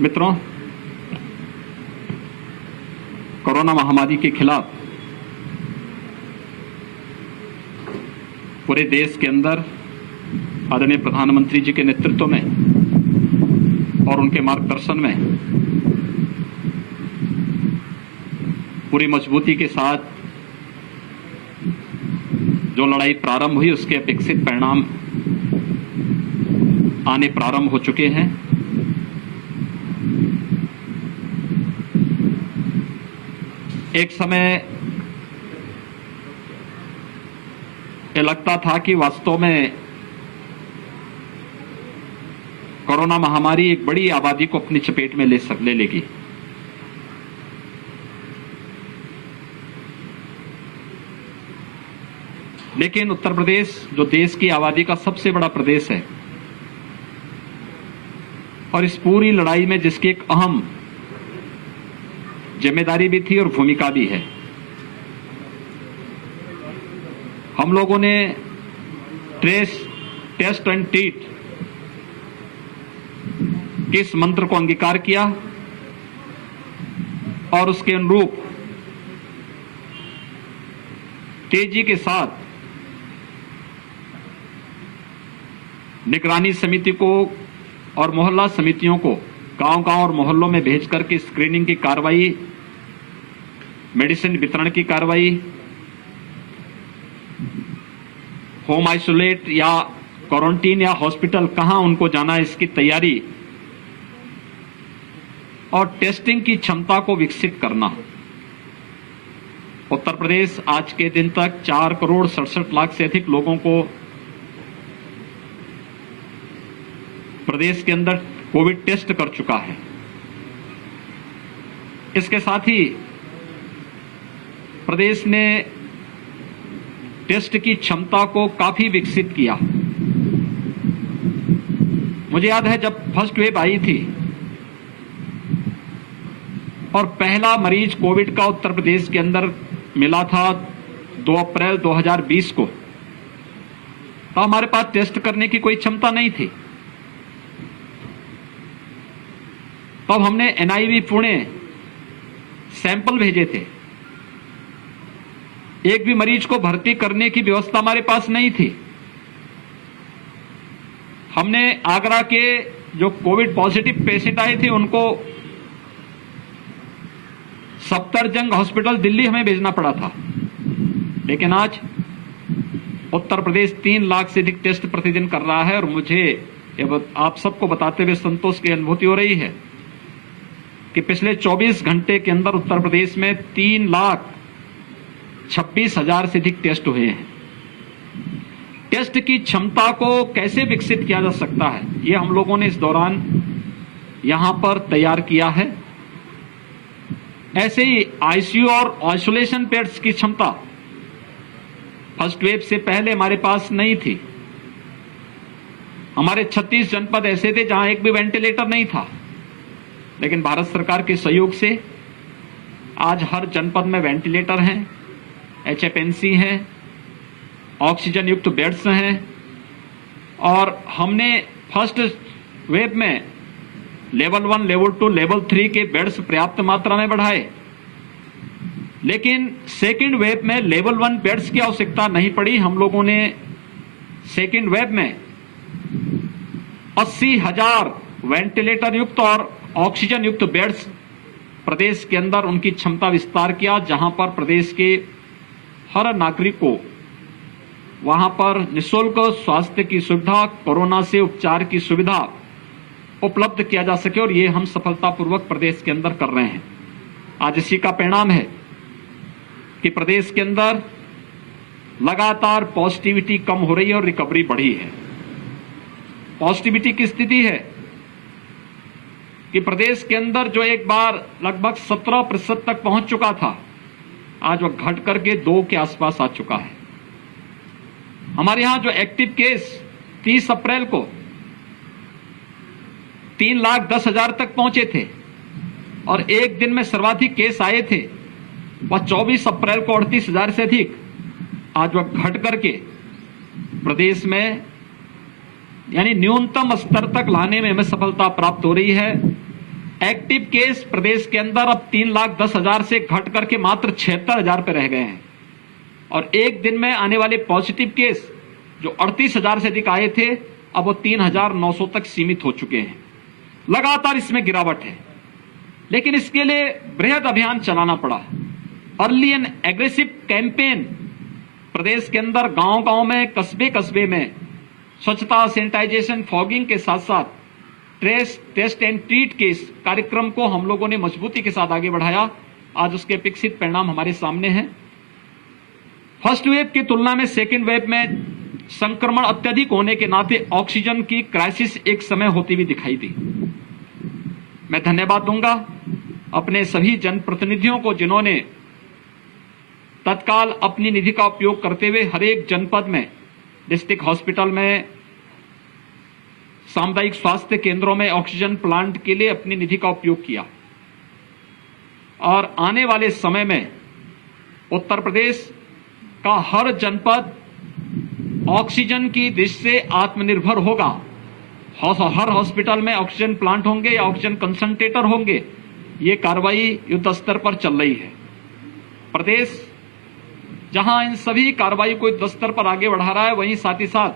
मित्रों, कोरोना महामारी के खिलाफ पूरे देश के अंदर आदरणीय प्रधानमंत्री जी के नेतृत्व में और उनके मार्गदर्शन में पूरी मजबूती के साथ जो लड़ाई प्रारंभ हुई उसके अपेक्षित परिणाम आने प्रारंभ हो चुके हैं। एक समय ये लगता था कि वास्तव में कोरोना महामारी एक बड़ी आबादी को अपनी चपेट में ले लेगी। लेकिन उत्तर प्रदेश, जो देश की आबादी का सबसे बड़ा प्रदेश है और इस पूरी लड़ाई में जिसकी एक अहम जिम्मेदारी भी थी और भूमिका भी है, हम लोगों ने ट्रेस, टेस्ट एंड ट्रीट के इस मंत्र को अंगीकार किया और उसके अनुरूप तेजी के साथ निगरानी समिति को और मोहल्ला समितियों को गांव-गांव और मोहल्लों में भेज करके स्क्रीनिंग की कार्रवाई, मेडिसिन वितरण की कार्रवाई, होम आइसोलेट या क्वारंटीन या हॉस्पिटल कहां उनको जाना है इसकी तैयारी और टेस्टिंग की क्षमता को विकसित करना। उत्तर प्रदेश आज के दिन तक 4,67,00,000 से अधिक लोगों को प्रदेश के अंदर कोविड टेस्ट कर चुका है। इसके साथ ही प्रदेश ने टेस्ट की क्षमता को काफी विकसित किया। मुझे याद है जब फर्स्ट वेव आई थी और पहला मरीज कोविड का उत्तर प्रदेश के अंदर मिला था 2 अप्रैल 2020 को, तो हमारे पास टेस्ट करने की कोई क्षमता नहीं थी। तब हमने NIV पुणे सैंपल भेजे थे। एक भी मरीज को भर्ती करने की व्यवस्था हमारे पास नहीं थी। हमने आगरा के जो कोविड पॉजिटिव पेशेंट आए थे उनको सफदरजंग हॉस्पिटल दिल्ली हमें भेजना पड़ा था। लेकिन आज उत्तर प्रदेश 3 लाख से अधिक टेस्ट प्रतिदिन कर रहा है और मुझे आप सबको बताते हुए संतोष की अनुभूति हो रही है कि पिछले 24 घंटे के अंदर उत्तर प्रदेश में 3,26,000 से अधिक टेस्ट हुए हैं। टेस्ट की क्षमता को कैसे विकसित किया जा सकता है, ये हम लोगों ने इस दौरान यहां पर तैयार किया है। ऐसे ही ICU और आइसोलेशन बेड्स की क्षमता फर्स्ट वेव से पहले हमारे पास नहीं थी। हमारे 36 जनपद ऐसे थे जहां एक भी वेंटिलेटर नहीं था, लेकिन भारत सरकार के सहयोग से आज हर जनपद में वेंटिलेटर हैं, HFNC हैं, ऑक्सीजन युक्त बेड्स हैं और हमने फर्स्ट वेव में लेवल 1, लेवल 2, लेवल 3 के बेड्स पर्याप्त मात्रा में बढ़ाए। लेकिन सेकेंड वेव में लेवल 1 बेड्स की आवश्यकता नहीं पड़ी। हम लोगों ने सेकेंड वेव में 80,000 वेंटिलेटर युक्त और ऑक्सीजन युक्त बेड्स प्रदेश के अंदर उनकी क्षमता विस्तार किया, जहां पर प्रदेश के हर नागरिक को वहां पर निःशुल्क स्वास्थ्य की सुविधा, कोरोना से उपचार की सुविधा उपलब्ध किया जा सके और ये हम सफलतापूर्वक प्रदेश के अंदर कर रहे हैं। आज इसी का परिणाम है कि प्रदेश के अंदर लगातार पॉजिटिविटी कम हो रही है और रिकवरी बढ़ी है। पॉजिटिविटी की स्थिति है कि प्रदेश के अंदर जो एक बार लगभग 17% तक पहुंच चुका था, आज वह घट करके 2 के आसपास आ चुका है। हमारे यहां जो एक्टिव केस 30 अप्रैल को 3,10,000 तक पहुंचे थे और एक दिन में सर्वाधिक केस आए थे वह 24 अप्रैल को 38,000 से अधिक, आज वह घट करके प्रदेश में यानी न्यूनतम स्तर तक लाने में हमें सफलता प्राप्त हो रही है। एक्टिव केस प्रदेश के अंदर अब 3,10,000 से घट करके मात्र 76,000 पे रह गए हैं और एक दिन में आने वाले पॉजिटिव केस जो 38,000 से अधिक आए थे अब वो 3,900 तक सीमित हो चुके हैं। लगातार इसमें गिरावट है, लेकिन इसके लिए बृहद अभियान चलाना पड़ा। अर्ली एंड एग्रेसिव कैंपेन प्रदेश के अंदर गांव-गांव में, कस्बे-कस्बे में स्वच्छता, सैनिटाइजेशन, फॉगिंग के साथ साथ टेस्ट एंड ट्रीट के इस कार्यक्रम को हम लोगों ने मजबूती के साथ आगे बढ़ाया। आज उसके अपेक्षित परिणाम हमारे सामने हैं। फर्स्ट वेव की तुलना में सेकेंड वेव में संक्रमण अत्यधिक होने के नाते ऑक्सीजन की क्राइसिस एक समय होती हुई दिखाई दी। मैं धन्यवाद दूंगा अपने सभी जनप्रतिनिधियों को जिन्होंने तत्काल अपनी निधि का उपयोग करते हुए हर एक जनपद में, डिस्ट्रिक्ट हॉस्पिटल में, सामुदायिक स्वास्थ्य केंद्रों में ऑक्सीजन प्लांट के लिए अपनी निधि का उपयोग किया और आने वाले समय में उत्तर प्रदेश का हर जनपद ऑक्सीजन की दृष्टि से आत्मनिर्भर होगा। हर हॉस्पिटल में ऑक्सीजन प्लांट होंगे या ऑक्सीजन कंसंट्रेटर होंगे। ये कार्रवाई युद्ध स्तर पर चल रही है। प्रदेश जहां इन सभी कार्रवाई को युद्ध स्तर पर आगे बढ़ा रहा है, वहीं साथ ही साथ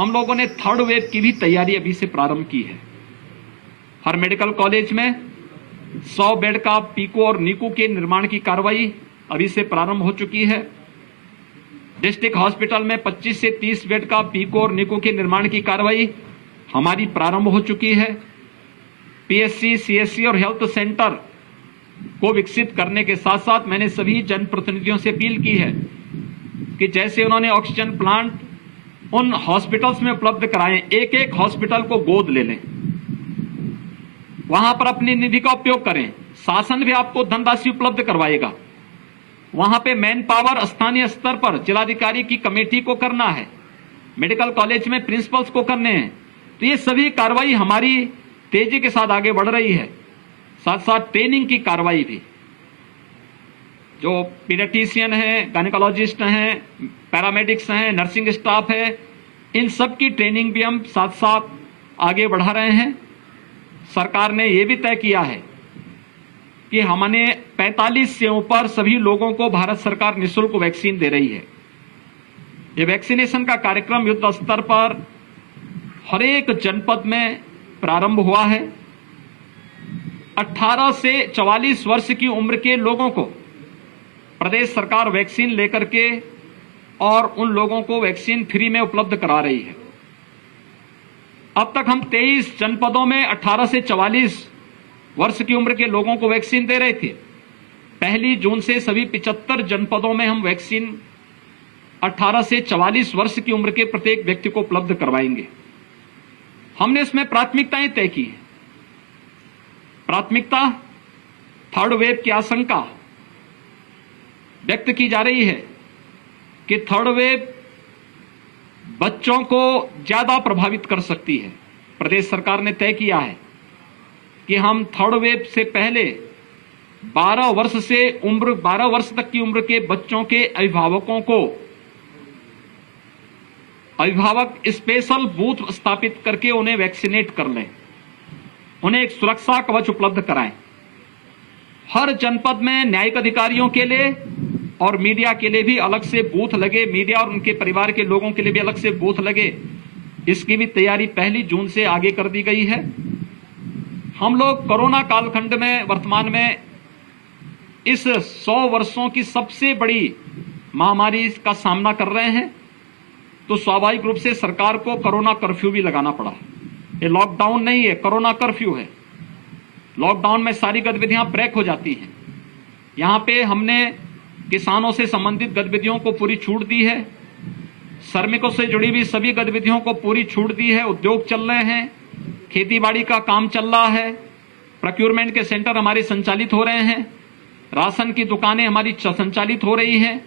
हम लोगों ने थर्ड वेव की भी तैयारी अभी से प्रारंभ की है। हर मेडिकल कॉलेज में 100 बेड का पीको और नीको के निर्माण की कार्रवाई अभी से प्रारंभ हो चुकी है। डिस्ट्रिक्ट हॉस्पिटल में 25 से 30 बेड का पीको और नीको के निर्माण की कार्रवाई हमारी प्रारंभ हो चुकी है। पीएससी, सीएससी और हेल्थ सेंटर को विकसित करने के साथ साथ मैंने सभी जनप्रतिनिधियों से अपील की है कि जैसे उन्होंने ऑक्सीजन प्लांट उन हॉस्पिटल्स में उपलब्ध कराएं, एक एक हॉस्पिटल को गोद ले लें, वहां पर अपनी निधि का उपयोग करें। शासन भी आपको धनराशि उपलब्ध करवाएगा। वहां पे मैन पावर स्थानीय स्तर पर जिलाधिकारी की कमेटी को करना है, मेडिकल कॉलेज में प्रिंसिपल्स को करने हैं। तो ये सभी कार्रवाई हमारी तेजी के साथ आगे बढ़ रही है। साथ साथ ट्रेनिंग की कार्रवाई भी, जो पीडियाट्रिशियन हैं, गायनेकोलॉजिस्ट हैं, पैरामेडिक्स हैं, नर्सिंग स्टाफ है, इन सब की ट्रेनिंग भी हम साथ साथ आगे बढ़ा रहे हैं। सरकार ने यह भी तय किया है कि हमने 45 से ऊपर सभी लोगों को भारत सरकार निःशुल्क वैक्सीन दे रही है। ये वैक्सीनेशन का कार्यक्रम युद्ध स्तर पर हर एक जनपद में प्रारंभ हुआ है। 18 से 44 वर्ष की उम्र के लोगों को प्रदेश सरकार वैक्सीन लेकर के और उन लोगों को वैक्सीन फ्री में उपलब्ध करा रही है। अब तक हम 23 जनपदों में 18 से 44 वर्ष की उम्र के लोगों को वैक्सीन दे रहे थे। 1 जून से सभी 75 जनपदों में हम वैक्सीन 18 से 44 वर्ष की उम्र के प्रत्येक व्यक्ति को उपलब्ध करवाएंगे। हमने इसमें प्राथमिकताएं तय की हैं। प्राथमिकता थर्ड वेव की आशंका व्यक्त की जा रही है कि थर्ड वेव बच्चों को ज्यादा प्रभावित कर सकती है। प्रदेश सरकार ने तय किया है कि हम थर्ड वेव से पहले 12 वर्ष तक की उम्र के बच्चों के अभिभावकों को अभिभावक स्पेशल बूथ स्थापित करके उन्हें वैक्सीनेट कर लें, उन्हें एक सुरक्षा कवच उपलब्ध कराएं। हर जनपद में न्यायिक अधिकारियों के लिए और मीडिया के लिए भी अलग से बूथ लगे, मीडिया और उनके परिवार के लोगों के लिए भी अलग से बूथ लगे। इसकी भी तैयारी 1 जून से आगे कर दी गई है। हम लोग कोरोना कालखंड में वर्तमान में इस 100 वर्षों की सबसे बड़ी महामारी का सामना कर रहे हैं, तो स्वाभाविक रूप से सरकार को कोरोना कर्फ्यू भी लगाना पड़ा। ये लॉकडाउन नहीं है, कोरोना कर्फ्यू है। लॉकडाउन में सारी गतिविधियां ब्रेक हो जाती हैं। यहां पे हमने किसानों से संबंधित गतिविधियों को पूरी छूट दी है, श्रमिकों से जुड़ी हुई सभी गतिविधियों को पूरी छूट दी है। उद्योग चल रहे हैं, खेतीबाड़ी का काम चल रहा है, प्रोक्योरमेंट के सेंटर हमारे संचालित हो रहे हैं, राशन की दुकानें हमारी संचालित हो रही हैं,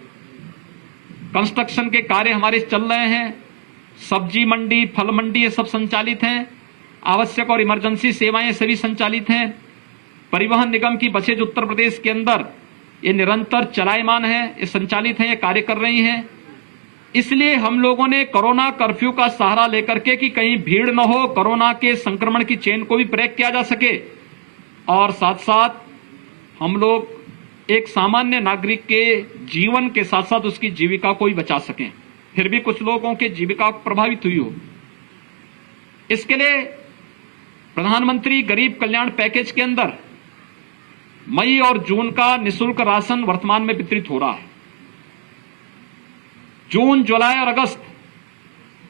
कंस्ट्रक्शन के कार्य हमारे चल रहे हैं, सब्जी मंडी, फल मंडी ये सब संचालित हैं, आवश्यक और इमरजेंसी सेवाएं सभी संचालित हैं। परिवहन निगम की बसेज उत्तर प्रदेश के अंदर ये निरंतर चलायमान है, ये संचालित हैं, ये कार्य कर रही हैं। इसलिए हम लोगों ने कोरोना कर्फ्यू का सहारा लेकर के कि कहीं भीड़ न हो, कोरोना के संक्रमण की चेन को भी ब्रेक किया जा सके और साथ साथ हम लोग एक सामान्य नागरिक के जीवन के साथ साथ उसकी जीविका को भी बचा सकें। फिर भी कुछ लोगों की जीविका प्रभावित हुई हो, इसके लिए प्रधानमंत्री गरीब कल्याण पैकेज के अंदर मई और जून का निःशुल्क राशन वर्तमान में वितरित हो रहा है। जून, जुलाई और अगस्त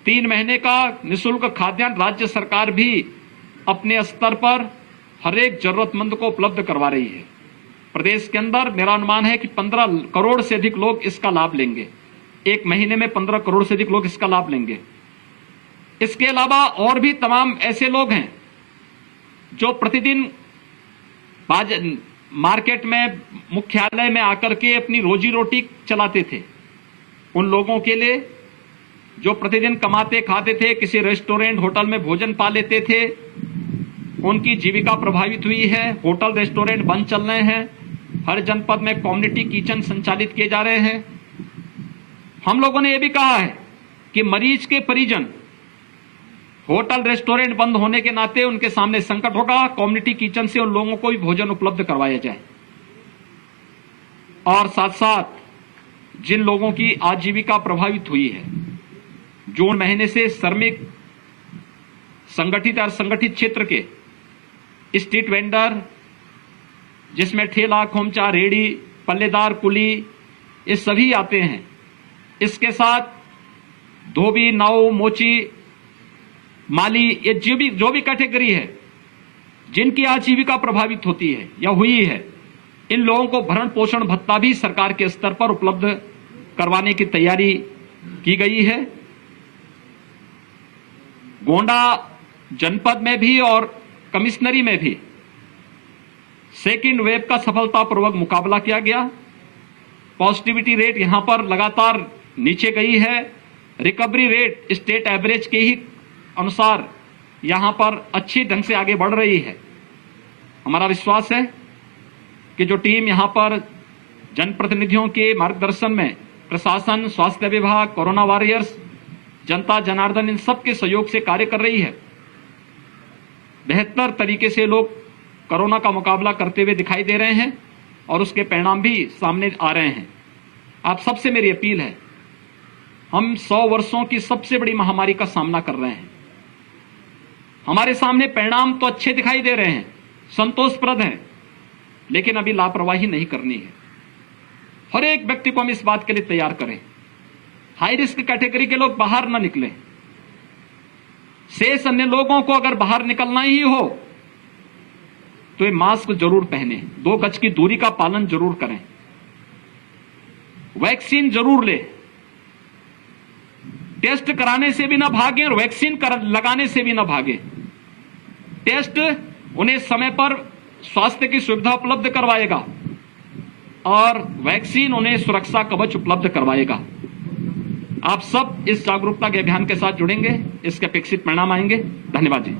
3 महीने का निःशुल्क खाद्यान्न राज्य सरकार भी अपने स्तर पर हर एक जरूरतमंद को उपलब्ध करवा रही है। प्रदेश के अंदर मेरा अनुमान है कि 15 करोड़ से अधिक लोग इसका लाभ लेंगे। एक महीने में 15 करोड़ से अधिक लोग इसका लाभ लेंगे। इसके अलावा और भी तमाम ऐसे लोग हैं जो प्रतिदिन मार्केट में, मुख्यालय में आकर के अपनी रोजी रोटी चलाते थे। उन लोगों के लिए जो प्रतिदिन कमाते खाते थे, किसी रेस्टोरेंट होटल में भोजन पा लेते थे, उनकी जीविका प्रभावित हुई है। होटल रेस्टोरेंट बंद चल रहे हैं। हर जनपद में कम्युनिटी किचन संचालित किए जा रहे हैं। हम लोगों ने यह भी कहा है कि मरीज के परिजन होटल रेस्टोरेंट बंद होने के नाते उनके सामने संकट होगा, कम्युनिटी किचन से उन लोगों को भी भोजन उपलब्ध करवाया जाए। और साथ साथ जिन लोगों की आजीविका प्रभावित हुई है, जून महीने से श्रमिक, संगठित और संगठित क्षेत्र के स्ट्रीट वेंडर, जिसमें ठेला, खोमचा, रेड़ी, पल्लेदार, कुली, ये सभी आते हैं। इसके साथ धोबी, नाऊ, मोची, माली, ये जो भी कैटेगरी है जिनकी आजीविका प्रभावित होती है या हुई है, इन लोगों को भरण पोषण भत्ता भी सरकार के स्तर पर उपलब्ध करवाने की तैयारी की गई है। गोंडा जनपद में भी और कमिश्नरी में भी सेकेंड वेव का सफलतापूर्वक मुकाबला किया गया। पॉजिटिविटी रेट यहां पर लगातार नीचे गई है। रिकवरी रेट स्टेट एवरेज के ही अनुसार यहां पर अच्छी ढंग से आगे बढ़ रही है। हमारा विश्वास है कि जो टीम यहां पर जनप्रतिनिधियों के मार्गदर्शन में प्रशासन, स्वास्थ्य विभाग, कोरोना वॉरियर्स, जनता जनार्दन, इन सबके सहयोग से कार्य कर रही है। बेहतर तरीके से लोग कोरोना का मुकाबला करते हुए दिखाई दे रहे हैं और उसके परिणाम भी सामने आ रहे हैं। आप सबसे मेरी अपील है, हम 100 वर्षों की सबसे बड़ी महामारी का सामना कर रहे हैं। हमारे सामने परिणाम तो अच्छे दिखाई दे रहे हैं, संतोषप्रद हैं, लेकिन अभी लापरवाही नहीं करनी है। हर एक व्यक्ति को हम इस बात के लिए तैयार करें। हाई रिस्क कैटेगरी के लोग बाहर न निकलें। शेष अन्य लोगों को अगर बाहर निकलना ही हो तो ये मास्क जरूर पहने, 2 गज की दूरी का पालन जरूर करें, वैक्सीन जरूर ले, टेस्ट कराने से भी ना भागें और वैक्सीन लगाने से भी ना भागें। टेस्ट उन्हें समय पर स्वास्थ्य की सुविधा उपलब्ध करवाएगा और वैक्सीन उन्हें सुरक्षा कवच उपलब्ध करवाएगा। आप सब इस जागरूकता के अभियान के साथ जुड़ेंगे, इसके अपेक्षित परिणाम आएंगे। धन्यवाद जी।